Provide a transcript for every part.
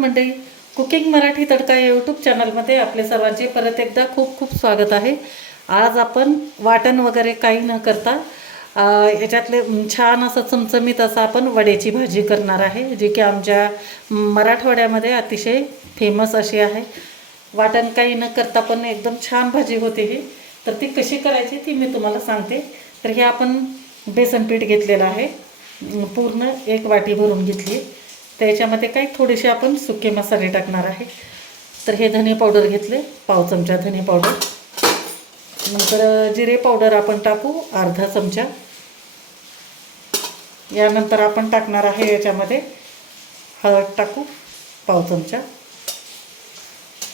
मंडळी कुकिंग मराठी तडका या यूट्यूब चॅनलमध्ये आपले सर्वांचे परत एकदा खूप खूप स्वागत आहे. आज आपण वाटण वगैरे काही न करता याच्यातले छान असं चमचमीत असं आपण वड्याची भाजी करणार आहे जी की आमच्या मराठवाड्यामध्ये अतिशय फेमस अशी आहे. वाटण काही न करता पण एकदम छान भाजी होते ही. तर ती कशी करायची ती मी तुम्हाला सांगते. तर हे आपण बेसन पीठ घेतलेलं आहे. पूर्ण एक वाटी भरून घेतली. तर याच्यामध्ये काय थोडेसे आपण सुके मसाले टाकणार आहे. तर हे धने पावडर घेतले पाव चमचा धने पावडर. नंतर जिरे पावडर आपण टाकू अर्धा चमचा. यानंतर आपण टाकणार आहे याच्यामध्ये हळद टाकू पाव चमचा.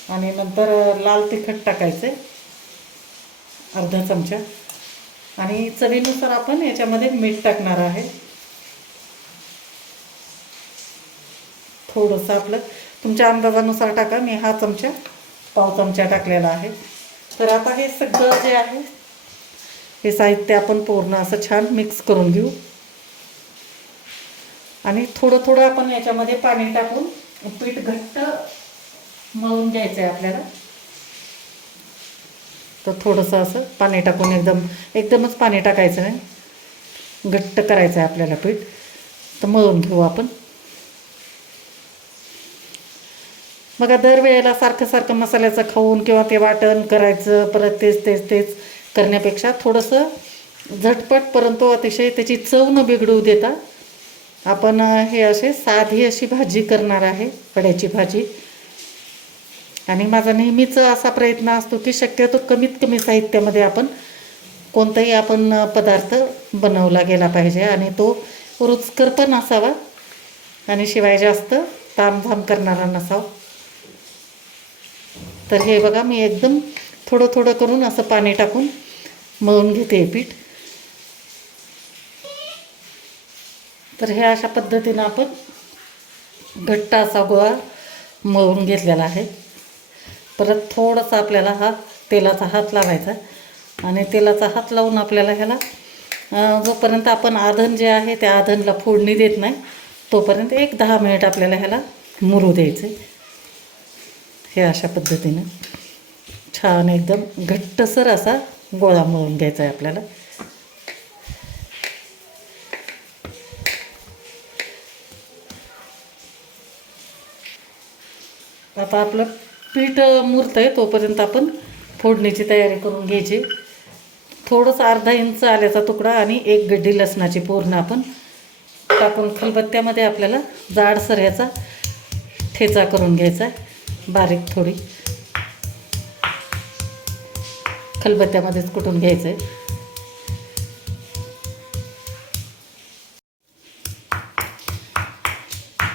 आणि नंतर लाल तिखट टाकायचे अर्धा चमचा. आणि चवीनुसार आपण याच्यामध्ये मीठ टाकणार आहे. थोडंसं आपलं. तुमच्या अंदाजानुसार टाका. मी हा चमचा पाव चमचा टाकलेला आहे. तर आता हे सगळं जे आहे हे साहित्य आपण पूर्ण असं छान मिक्स करून घेऊ. आणि थोडं थोडं आपण याच्यामध्ये पाणी टाकून पीठ घट्ट मळून घ्यायचं आहे आपल्याला. तर थोडंसं असं पाणी टाकून एकदम एकदमच पाणी टाकायचं नाही. घट्ट करायचं आहे आपल्याला पीठ. तर मळून घेऊ आपण. बघा दरवेळेला सारखं सारखं मसाल्याचं खाऊन किंवा ते वाटण करायचं परत तेच तेच तेच करण्यापेक्षा थोडंसं झटपट परंतु अतिशय त्याची चव न बिघडू देता आपण हे असे साधी अशी भाजी करणार आहे वड्याची भाजी. आणि माझा नेहमीचा असा प्रयत्न असतो की शक्यतो कमीत कमी साहित्यामध्ये आपण कोणताही आपण पदार्थ बनवला गेला पाहिजे आणि तो रुचकर पण असावा. आणि शिवाय जास्त तामझाम करणारा नसावा. तर हे बघा मी एकदम थोडं थोडं करून असं पाणी टाकून मळून घेते हे पीठ. तर हे अशा पद्धतीनं आपण घट्ट असा गोळा मळून घेतलेला आहे. परत थोडंसं आपल्याला हा तेलाचा हात लावायचा आणि तेलाचा हात लावून आपल्याला ह्याला जोपर्यंत आपण आधन जे आहे त्या आधनला फोडणी देत नाही तोपर्यंत एक दहा मिनिट आपल्याला ह्याला मुरू द्यायचं. हे अशा पद्धतीनं छान एकदम घट्टसर असा गोळा मळून घ्यायचा आहे आपल्याला. आता आपलं पीठ मुरतं आहे तोपर्यंत आपण फोडणीची तयारी करून घ्यायची. थोडंसं अर्धा इंच आल्याचा तुकडा आणि एक गड्डी लसणाची पूर्ण आपण टाकून खलबत्त्यामध्ये आपल्याला जाडसर ह्याचा ठेचा करून घ्यायचा आहे. बारीक थोडी. खलबत्त्यामध्येच कुटून घ्यायचं आहे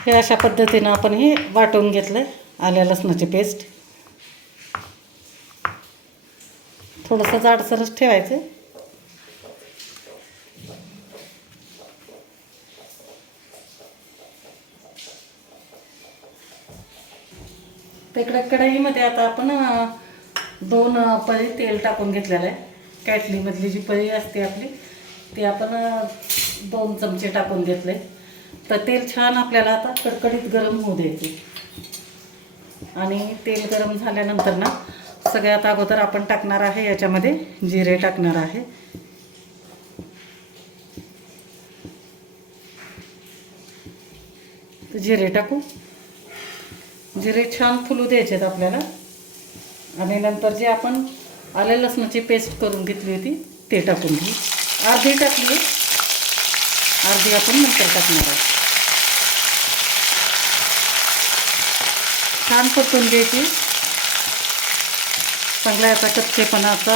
हे अशा पद्धतीनं आपण हे वाटून घेतलं आहे आल्या लसणाची पेस्ट. थोडंसं जाडसरच ठेवायचं. इकडे कढईमध्ये आता आपण दोन पळी तेल टाकून घेतलेलं आहे. कॅटलीमधली जी पळी असते आपली ती आपण दोन चमचे टाकून घेतले. तर तेल छान आपल्याला आता कडकडीत गरम होऊ द्यायचे. आणि तेल गरम झाल्यानंतर ना सगळ्यात अगोदर आपण टाकणार आहे याच्यामध्ये जिरे टाकणार आहे. जिरे टाकू. म्हणजे जिरे छान फुलू आहेत आपल्याला. आणि नंतर जे आपण आले लसणाची पेस्ट करून घेतली होती ते टाकून घेऊ. अर्धी टाकली अर्धी आपण नंतर टाकणार आहोत छान परतून घ्यायची. चांगला याचा कच्चेपणाचा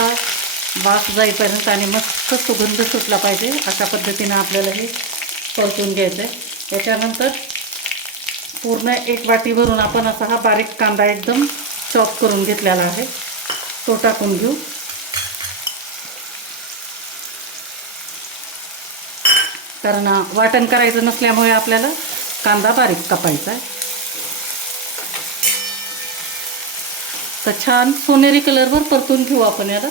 वास जाईपर्यंत आणि मस्त सुगंध सुटला पाहिजे अशा पद्धतीनं आपल्याला हे परतून घ्यायचं आहे त्याच्यानंतर पूर्ण एक वाटी भरून आपण असा हा बारीक कांदा एकदम चॉप करून घेतलेला आहे. तो टाकून घेऊ. कारण वाटण करायचं नसल्यामुळे आपल्याला कांदा बारीक कापायचा आहे. तर छान सोनेरी कलरवर परतून घेऊ आपण याला.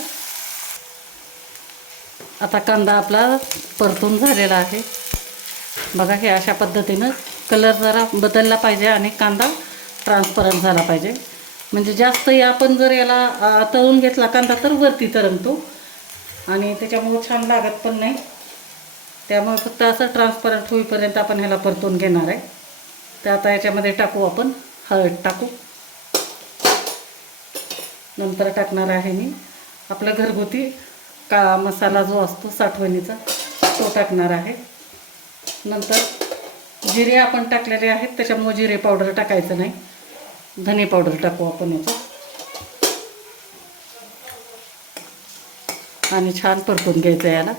आता कांदा आपला परतून झालेला आहे. बघा हे अशा पद्धतीनं कलर जरा बदलला पाहिजे आणि कांदा ट्रान्सपरंट झाला पाहिजे. म्हणजे जास्तही आपण जर याला तळून घेतला कांदा तर वरती तरंगतो. आणि त्याच्यामुळं छान लागत पण नाही. त्यामुळे फक्त असं ट्रान्सपरंट होईपर्यंत आपण ह्याला परतून घेणार आहे. तर आता याच्यामध्ये टाकू आपण हळद टाकू. नंतर टाकणार आहे मी. आपला घरगुती का मसाला जो असतो साठवणीचा तो टाकणार आहे. नंतर जिरे आपण टाकलेले आहेत त्याच्यामुळे जिरे पावडर टाकायचं नाही. धने पावडर टाकू आपण याचं आणि छान परतून घ्यायचं याला.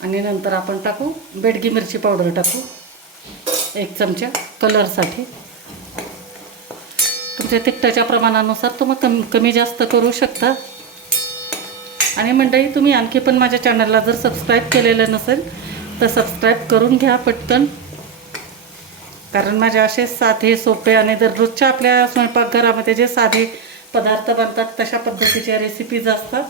आणि नंतर आपण टाकू बेडगी मिरची पावडर टाकू एक चमचा कलरसाठी. तुमच्या तिखटाच्या प्रमाणानुसार तुम्ही कम कमी जास्त करू शकता. आणि मंडळी तुम्ही आणखी पण माझ्या चॅनलला जर सबस्क्राईब केलेलं नसेल तर सबस्क्राईब करून घ्या पटकन. कारण माझे असे साधे सोपे आणि दररोजच्या आपल्या स्वयंपाकघरामध्ये जे साधे पदार्थ बनतात तशा पद्धतीच्या रेसिपीज असतात.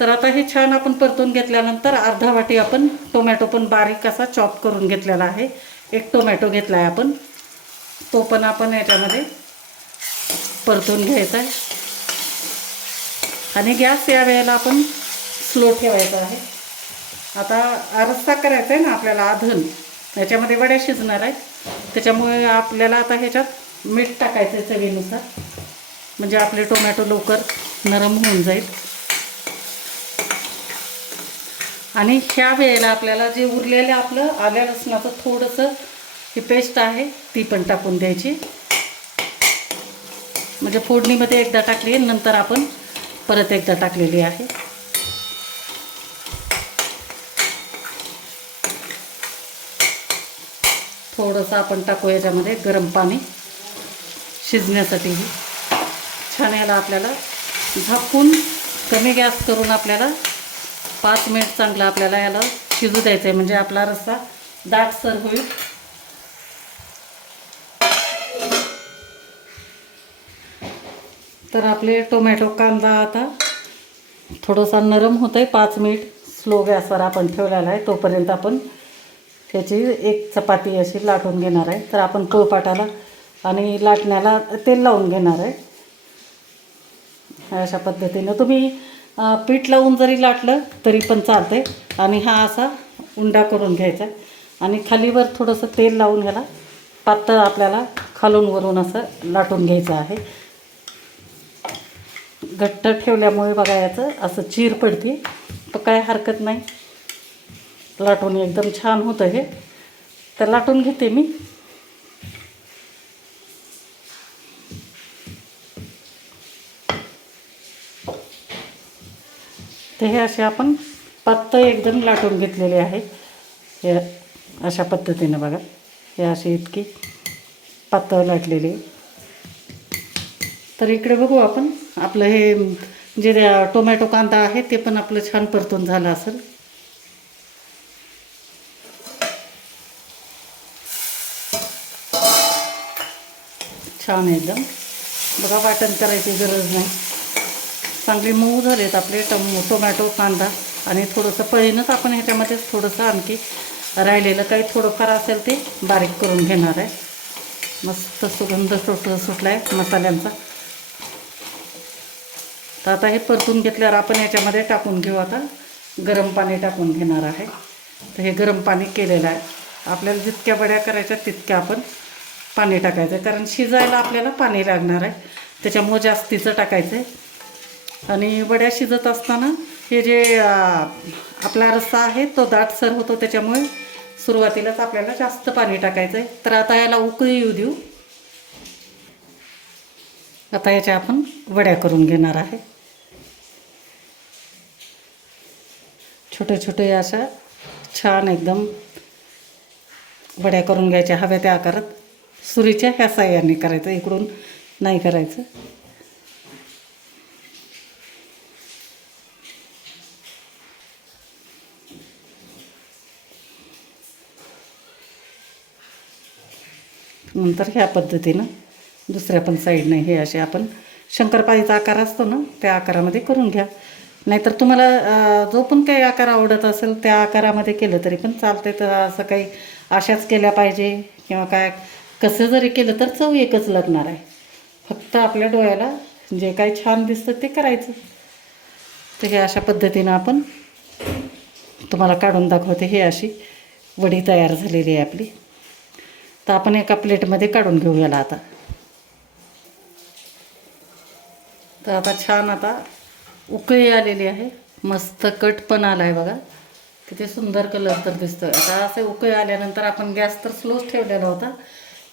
तर आता हे छान आपण परतून घेतल्यानंतर अर्धा वाटी आपण टोमॅटो पण बारीक असा चॉप करून घेतलेला आहे. एक टोमॅटो घेतला आहे आपण. तो पण आपण याच्यामध्ये परतून घ्यायचा आहे. आणि गॅस या वेळेला आपण स्लो ठेवायचा आहे. आता रस्सा करायचा आहे ना आपल्याला आधन. याच्यामध्ये वड्या शिजणार आहेत. त्याच्यामुळे आपल्याला आता ह्याच्यात मीठ टाकायचं आहे चवीनुसार. म्हणजे आपले टोमॅटो लवकर नरम होऊन जाईल. आणि ह्या वेळेला आपल्याला जे उरलेलं आपलं आल्या लसणाचं थोडंसं ही पेस्ट आहे ती पण टाकून द्यायची. म्हणजे फोडणीमध्ये एकदा टाकली नंतर आपण परत एकदा टाकलेली आहे. थोडंसं आपण टाकू याच्यामध्ये गरम पाणी शिजण्यासाठीही. छान याला आपल्याला झाकून कमी गॅस करून आपल्याला पाच मिनिट चांगला आपल्याला याला शिजू द्यायचं आहे म्हणजे आपला रस्सा दाटसर होईल. तर आपले टोमॅटो कांदा आता थोडासा नरम होतं आहे पाच मिनिट स्लो गॅसवर आपण ठेवलेला आहे तोपर्यंत आपण त्याची एक चपाती अशी लाटून घेणार आहे. तर आपण पोळपाटाला आणि लाटण्याला तेल लावून घेणार आहे. अशा पद्धतीनं तुम्ही पीठ लावून जरी लाटलं तरी पण चालते आणि हा असा उंडा करून घ्यायचा आणि खालीवर थोडंसं तेल लावून ह्याला पातळ आपल्याला खालून वरून असं लाटून घ्यायचं आहे. घट्ट ठेवल्यामुळे बघा याचं असं चीर पडते. तर काय हरकत नाही. लाटून एकदम छान होतं हे. तर लाटून घेते मी. तर हे असे आपण पातळ एकदम लाटून घेतलेले आहे हे अशा पद्धतीनं बघा. हे असे इतकी पातळ लाटलेली. तर इकडे बघू आपण. आपलं हे जे टोमॅटो कांदा आहे ते पण आपलं छान परतून झालं असेल. छान एकदम. बघा वाटण करायची गरज नाही. चांगले मऊ झालेत आपले टम टोमॅटो कांदा आणि थोडंसं पळीनंच आपण ह्याच्यामध्येच थोडंसं आणखी राहिलेलं काही थोडंफार असेल ते बारीक करून घेणार आहे. मस्त सुगंध सुट सुटला आहे मसाल्यांचा. तर आता हे परतून घेतल्यावर आपण याच्यामध्ये टाकून घेऊ आता. गरम पाणी टाकून घेणार आहे. तर हे गरम पाणी केलेलं आहे. आपल्याला जितक्या वड्या करायच्या तितक्या आपण पाणी टाकायचं आहे. कारण शिजायला आपल्याला पाणी लागणार आहे. त्याच्यामुळं जास्तीचं टाकायचं आहे आणि वड्या शिजत असताना हे जे आपला रस्सा आहे तो दाटसर होतो. त्याच्यामुळे सुरुवातीलाच आपल्याला जास्त पाणी टाकायचं आहे तर आता याला उकळी येऊ देऊ. आता याच्या आपण वड्या करून घेणार आहे. छोटे छोटे अशा छान एकदम वड्या करून घ्यायच्या हव्या त्या आकारात. सुरीच्या ह्या साह्याने करायचं इकडून नाही करायचं. नंतर ह्या पद्धतीनं दुसऱ्या पण साईडने हे असे आपण शंकरपाळीचा आकार असतो ना त्या आकारामध्ये करून घ्या. नाहीतर तुम्हाला जो पण काही आकार आवडत असेल त्या आकारामध्ये केलं तरी पण चालते तर असं काही अशाच केल्या पाहिजे किंवा काय कसं जरी केलं तर चव एकच लागणार आहे. फक्त आपल्या डोळ्याला जे काही छान दिसतं ते करायचं. तर हे अशा पद्धतीनं आपण तुम्हाला काढून दाखवते. हे अशी वडी तयार झालेली आहे आपली. तर आपण एका प्लेटमध्ये काढून घेऊयाला आता. तर आता छान आता उकळी आलेली आहे. मस्त कट पण आला आहे बघा. किती सुंदर कलर तर दिसतोय. आता असे उकळी आल्यानंतर आपण गॅस तर स्लोच ठेवलेला होता.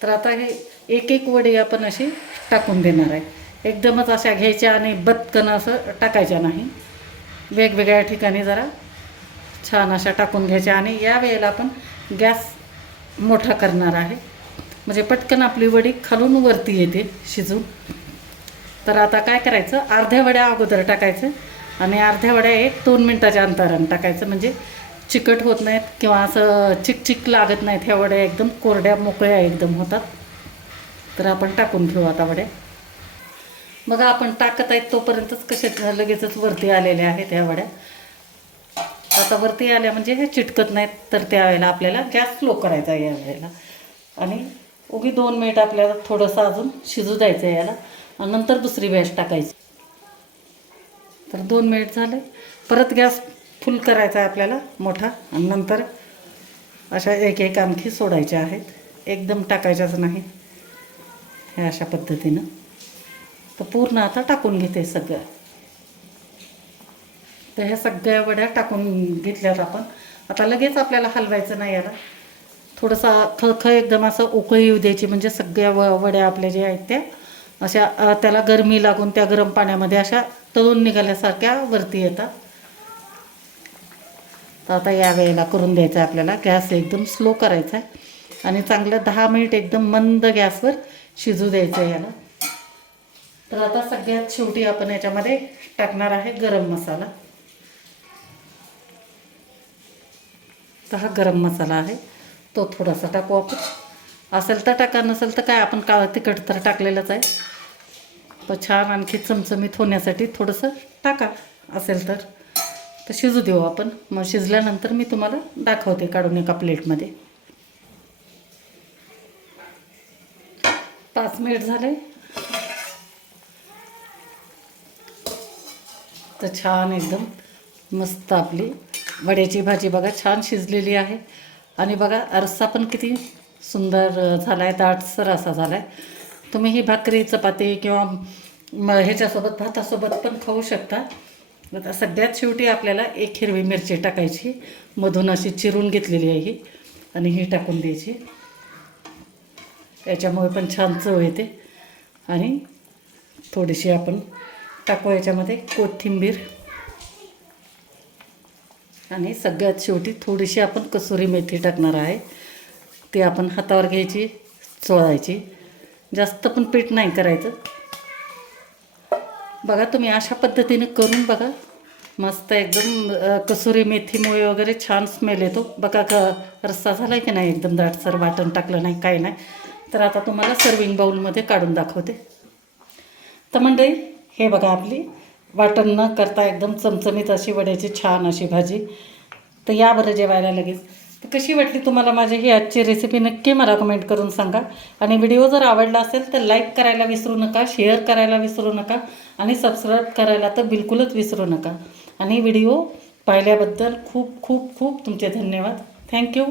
तर आता हे एक एक वडी आपण अशी टाकून देणार आहे. एकदमच अशा घ्यायच्या आणि बत्कन असं टाकायच्या नाही. वेगवेगळ्या ठिकाणी जरा छान अशा टाकून घ्यायच्या आणि या वेळेला आपण गॅस मोठा करणार आहे. म्हणजे पटकन आपली वडी खालून वरती येते शिजून. तर आता काय करायचं? अर्ध्या वड्या अगोदर टाकायचं आणि अर्ध्या वड्या एक दोन मिनटाच्या अंतरानं टाकायचं. म्हणजे चिकट होत नाहीत किंवा असं चिकचिक लागत नाहीत. ह्या वड्या एकदम कोरड्या मोकळ्या एकदम होतात. तर आपण टाकून घेऊ आता वड्या. मग आपण टाकत आहेत तोपर्यंतच कशा लगेचच वरती आलेल्या आहेत ह्या वड्या. आता वरती आल्या म्हणजे हे चिटकत नाहीत तर त्यावेळेला आपल्याला गॅस स्लो करायचा आहे या वेळेला आणि उगी दोन मिनिट आपल्याला थोडंसं अजून शिजू द्यायचं याला. नंतर दुसरी बॅच टाकायची. तर दोन मिनिट झाले. परत गॅस फुल करायचा आहे आपल्याला मोठा. आणि नंतर अशा एक एक आणखी सोडायच्या आहेत. एकदम टाकायच्याच नाही. हे अशा पद्धतीनं. तर पूर्ण आता टाकून घेते सगळं. तर ह्या सगळ्या वड्या टाकून घेतल्यात आपण आता लगेच आपल्याला हलवायचं नाही याला. थोडंसं खळखळ एकदम असं उकळी येऊ द्यायची म्हणजे सगळ्या व वड्या आपल्या ज्या आहेत त्या अशा त्याला गरमी लागून त्या गरम पाण्यामध्ये अशा तळून निघाल्यासारख्या वरती येतात. तर आता या वेळेला करून द्यायचं आहे आपल्याला. गॅस एकदम स्लो करायचा आहे. आणि चांगलं दहा मिनिट एकदम मंद गॅसवर शिजू द्यायचं आहे याला. तर आता सगळ्यात शेवटी आपण याच्यामध्ये टाकणार आहे गरम मसाला. तर हा गरम मसाला आहे. तो थोडासा टाकू आपण. असेल तर टाका नसेल तर काय आपण काळं तिखट तर टाकलेलंच आहे. तो छान आणखी चमचमीत होण्यासाठी थोडंसं टाका असेल तर. तर शिजू देऊ आपण. मग शिजल्यानंतर मी तुम्हाला दाखवते काढून एका प्लेटमध्ये. पाच मिनिट झाले. तर छान एकदम मस्त आपली वड्याची भाजी बघा छान शिजलेली आहे. आणि बघा आरसा पण किती सुंदर झाला आहे दाटसर असा झाला आहे तुम्ही ही भाकरी चपाती किंवा म ह्याच्यासोबत भातासोबत पण खाऊ शकता. आता सगळ्यात शेवटी आपल्याला एक हिरवी मिरची टाकायची. मधून अशी चिरून घेतलेली आहे ही आणि ही टाकून द्यायची. याच्यामुळे पण छान चव येते. आणि थोडीशी आपण टाकू याच्यामध्ये कोथिंबीर. आणि सगळ्यात शेवटी थोडीशी आपण कसुरी मेथी टाकणार आहे. ती आपण हातावर घ्यायची चोळायची. जास्त पण पीठ नाही करायचं. बघा तुम्ही अशा पद्धतीने करून बघा. मस्त एकदम कसुरी कसुरी मेथीमुळे वगैरे छान स्मेल येतो. बघा का रस्सा झाला की नाही? एकदम दाटसर वाटण टाकलं नाही काय नाही. तर आता तुम्हाला सर्विंग बाऊलमध्ये काढून दाखवते. तर मंडळी हे बघा आपली वाटण न करता एकदम चमचमीत अशी वड्याची छान अशी भाजी. तर या बरं जेवायला लगेच. कशी वाटली तुम्हाला माझी ही आजची रेसिपी नक्की मला कमेंट करून सांगा. आणि व्हिडिओ जर आवडला असेल तर लाईक करायला विसरू नका शेअर करायला विसरू नका आणि सबस्क्राईब करायला तर बिलकुलच विसरू नका. आणि व्हिडिओ पाहिल्याबद्दल खूप खूप खूप तुमचे धन्यवाद. थँक्यू